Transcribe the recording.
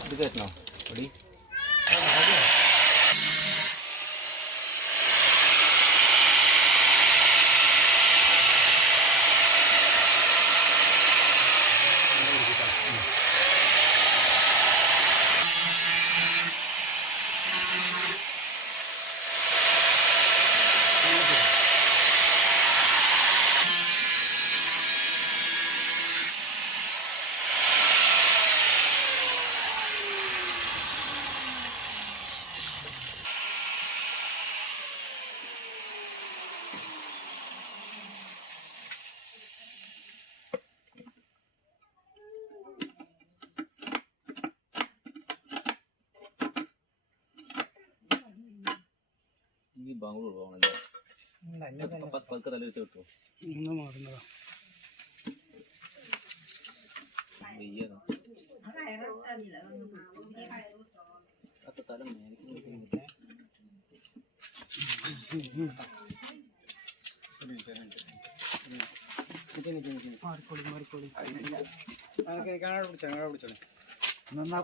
ഇത് കയറ്റണോ പൊടി ഈ ബാംഗ്ലൂർ പോകണല്ലോ പതുക്കെ തല വെച്ച് കിട്ടുമോ മാറുന്നതാ അപ്പൊ തല മാറിക്കോളി മാറിക്കോളി പിടിച്ചോളെ നന്നാ